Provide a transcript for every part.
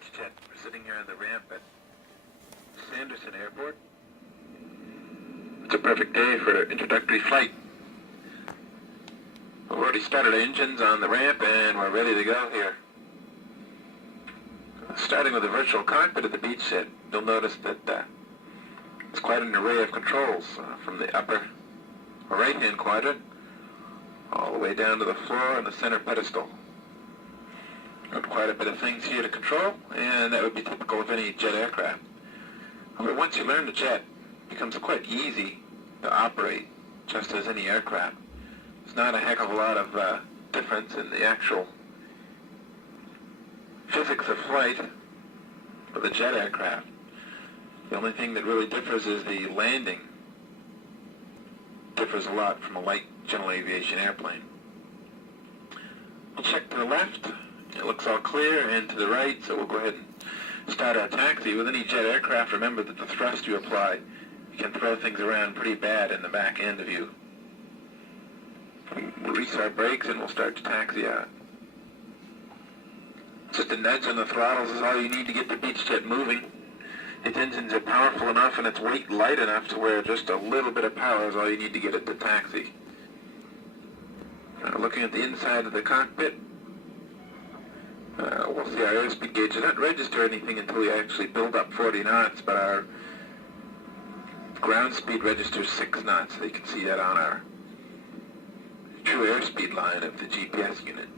Beachjet. We're sitting here on the ramp at Sanderson Airport. It's a perfect day for an introductory flight. We've already started engines on the ramp and we're ready to go here. Starting with the virtual cockpit of the Beachjet, you'll notice that it's quite an array of controls from the upper right-hand quadrant all the way down to the floor and the center pedestal. Got quite a bit of things here to control, and that would be typical of any jet aircraft. However, once you learn the jet, it becomes quite easy to operate, just as any aircraft. There's not a heck of a lot of difference in the actual physics of flight for the jet aircraft. The only thing that really differs is the landing. Differs a lot from a light general aviation airplane. We'll check to the left. It looks all clear, and to the right, so we'll go ahead and start our taxi. With any jet aircraft, remember that the thrust you apply, you can throw things around pretty bad in the back end of you. We'll release our brakes and we'll start to taxi out. Just a nudge on the throttles is all you need to get the Beachjet moving. Its engines are powerful enough and its weight light enough to where just a little bit of power is all you need to get it to taxi. Looking at the inside of the cockpit, we'll see our airspeed gauge. It doesn't register anything until we actually build up 40 knots, but our ground speed registers 6 knots, so you can see that on our true airspeed line of the GPS unit.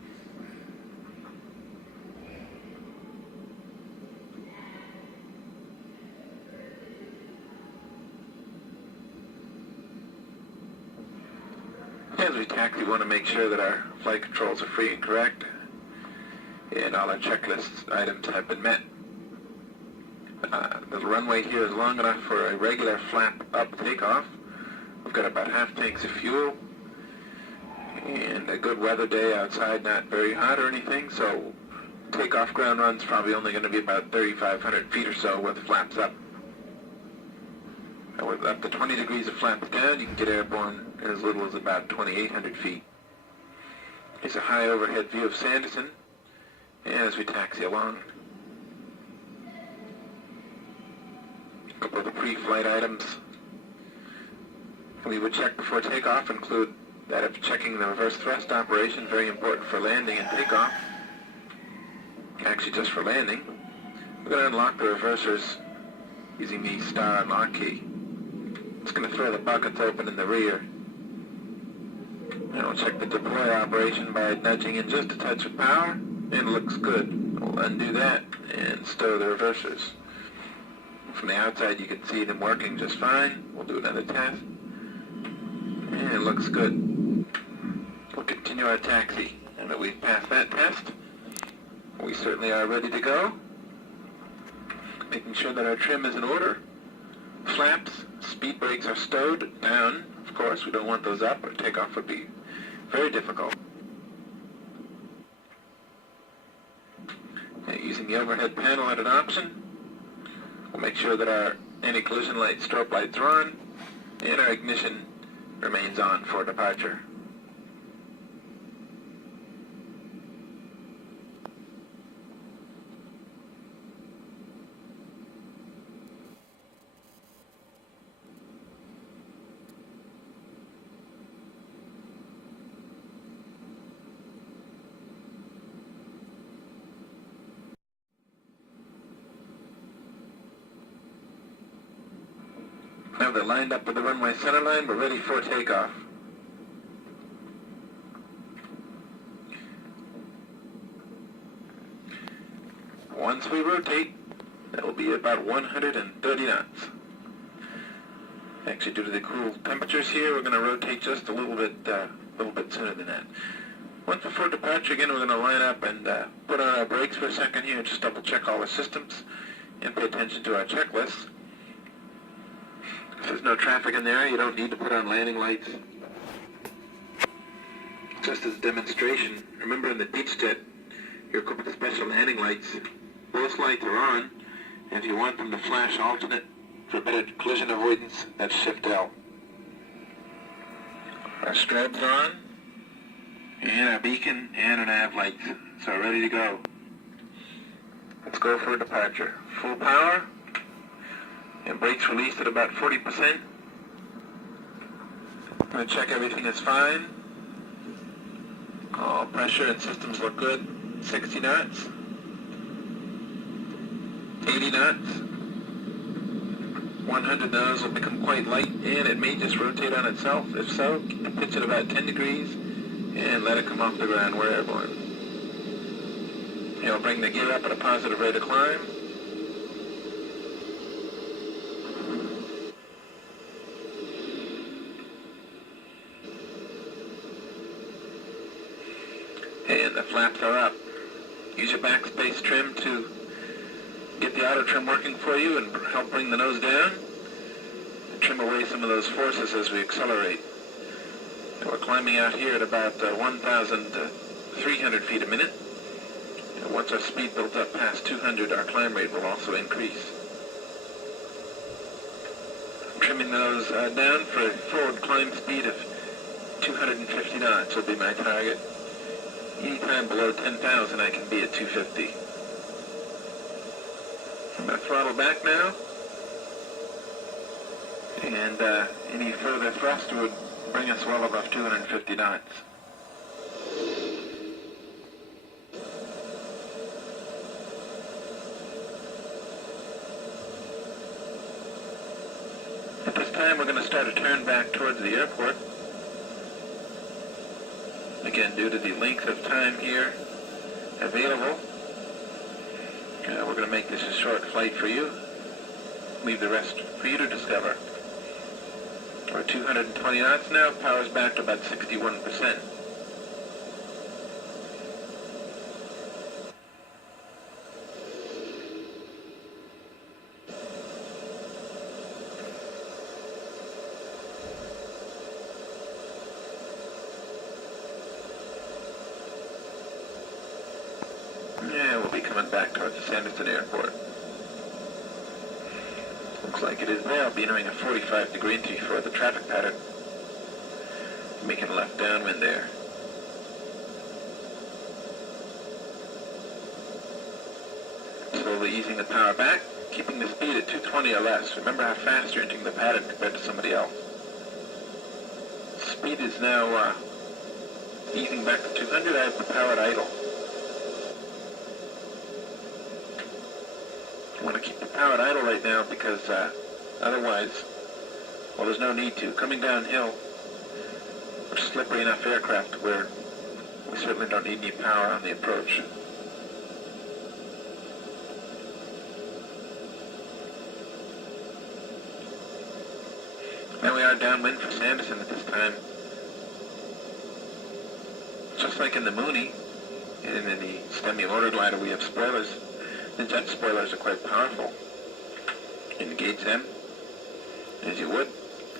As we taxi, we want to make sure that our flight controls are free and correct, and all our checklist items have been met. The runway here is long enough for a regular flap-up takeoff. We've got about half tanks of fuel, and a good weather day outside, not very hot or anything, so takeoff ground run's probably only going to be about 3,500 feet or so with flaps up. And with up to 20 degrees of flaps down, you can get airborne in as little as about 2,800 feet. Here's a high overhead view of Sanderson as we taxi along. A couple of the pre-flight items we would check before takeoff include that of checking the reverse thrust operation, very important for landing and takeoff. Actually, just for landing. We're going to unlock the reversers using the star unlock key. It's going to throw the buckets open in the rear. And we'll check the deploy operation by nudging in just a touch of power, and it looks good. We'll undo that and stow the reversers. From the outside you can see them working just fine. We'll do another test. And it looks good. We'll continue our taxi. Now that we've passed that test, we certainly are ready to go. Making sure that our trim is in order. Flaps, speed brakes are stowed down. Of course, we don't want those up, or takeoff would be very difficult. Using the overhead panel at an option, we'll make sure that our anti-collision light, strobe lights are on, and our ignition remains on for departure. Now they're lined up with the runway center line, we're ready for takeoff. Once we rotate, that will be about 130 knots. Actually, due to the cool temperatures here, we're going to rotate just a little bit sooner than that. Once before departure, again, we're going to line up and put on our brakes for a second here, just double check all our systems, and pay attention to our checklists. If there's no traffic in there, you don't need to put on landing lights. Just as a demonstration, remember in the Beachjet, you're equipped with special landing lights. Both lights are on, and if you want them to flash alternate for better collision avoidance, that's Shift L. Our straps are on, and our beacon and our nav lights, so ready to go. Let's go for departure. Full power, and brakes released at about 40%. I'm going to check everything is fine. All pressure and systems look good. 60 knots. 80 knots. 100 nose will become quite light, and it may just rotate on itself. If so, pitch it about 10 degrees and let it come off the ground where it went. It'll bring the gear up at a positive rate of climb. And the flaps are up. Use your backspace trim to get the auto trim working for you and help bring the nose down and trim away some of those forces as we accelerate. And we're climbing out here at about 1,300 feet a minute. And once our speed builds up past 200, our climb rate will also increase. I'm trimming the nose down for a forward climb speed of 250 knots will be my target. Anytime below 10,000 I can be at 250. I'm going to throttle back now, and any further thrust would bring us well above 250 knots. At this time we're going to start a turn back towards the airport. Again, due to the length of time here available, we're going to make this a short flight for you. Leave the rest for you to discover. We're 220 knots now. Power's back to about 61%. Yeah, we'll be coming back towards the Sanderson Airport. Looks like it is there. I'll be entering a 45-degree entry for the traffic pattern. Making a left downwind there. Slowly easing the power back, keeping the speed at 220 or less. Remember how fast you're entering the pattern compared to somebody else. Speed is now easing back to 200. I have the power at idle. I want to keep the power at idle right now because otherwise, well, there's no need to. Coming downhill, we're slippery enough aircraft where we certainly don't need any power on the approach. Now we are downwind for Sanderson at this time. Just like in the Mooney and in the STEMI motor glider, we have spoilers. The jet spoilers are quite powerful. Engage them as you would,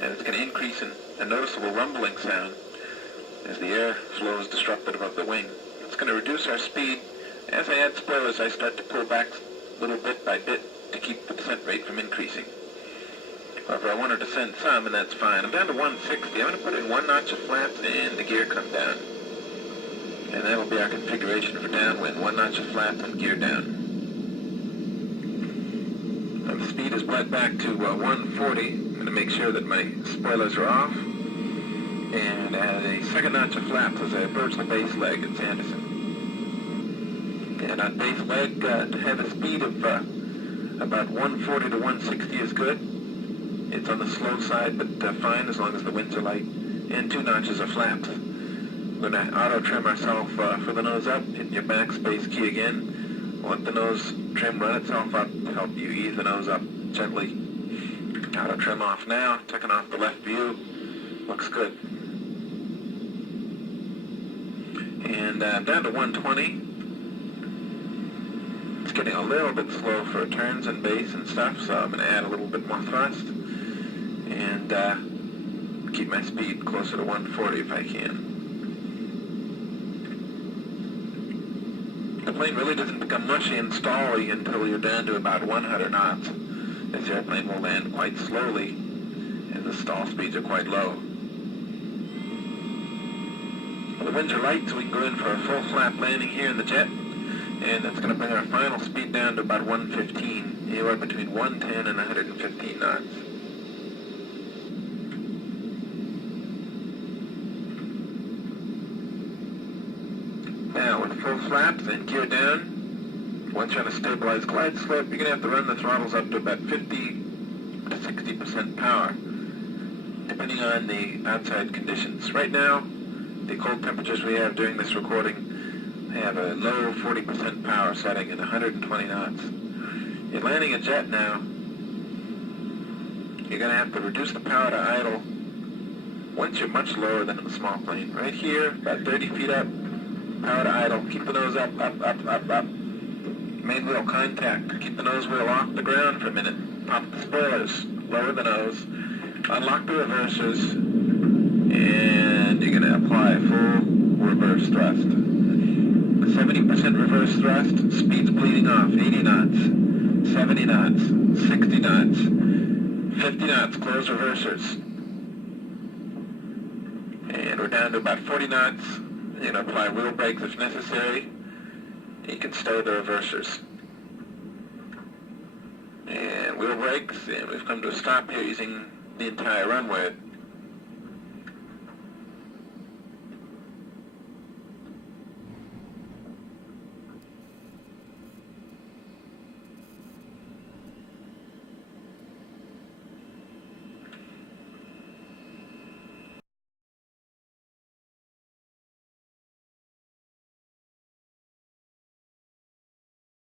and it's going to increase in a noticeable rumbling sound as the air flow is disrupted above the wing. It's going to reduce our speed. As I add spoilers, I start to pull back little bit by bit to keep the descent rate from increasing. However, I want to descend some, and that's fine. I'm down to 160. I'm going to put in 1 notch of flaps and the gear come down. And that'll be our configuration for downwind. 1 notch of flaps and gear down. And the speed is brought back to 140. I'm going to make sure that my spoilers are off. And add a 2nd notch of flaps as I approach the base leg at Sanderson. And on base leg, to have a speed of about 140 to 160 is good. It's on the slow side, but fine as long as the winds are light. And 2 notches of flaps. We're going to auto trim ourselves for the nose up. Hit your backspace key again. Let the nose trim run itself up to help you ease the nose up gently. Auto trim off now. Taking off the left view. Looks good. And down to 120. It's getting a little bit slow for turns and base and stuff, so I'm going to add a little bit more thrust. And keep my speed closer to 140 if I can. The plane really doesn't become mushy and stally until you're down to about 100 knots. This airplane will land quite slowly as the stall speeds are quite low. Well, the winds are light, so we can go in for a full flap landing here in the jet. and that's going to bring our final speed down to about 115, anywhere between 110 and 115 knots. Now, with full flaps and gear down, once you're on a stabilized glide slope, you're going to have to run the throttles up to about 50 to 60% power, depending on the outside conditions. Right now, the cold temperatures we have during this recording have a low 40% power setting at 120 knots. You're landing a jet now. You're going to have to reduce the power to idle once you're much lower than in the small plane. Right here, about 30 feet up, power to idle. Keep the nose up, up, up, up, up. Main wheel contact. Keep the nose wheel off the ground for a minute. Pop the spoilers. Lower the nose. Unlock the reversers. And you're going to apply full reverse thrust. 70% reverse thrust. Speed's bleeding off. 80 knots. 70 knots. 60 knots. 50 knots. Close reversers. And we're down to about 40 knots. You can apply wheel brakes if necessary. You can stow the reversers. And wheel brakes, and we've come to a stop here using the entire runway at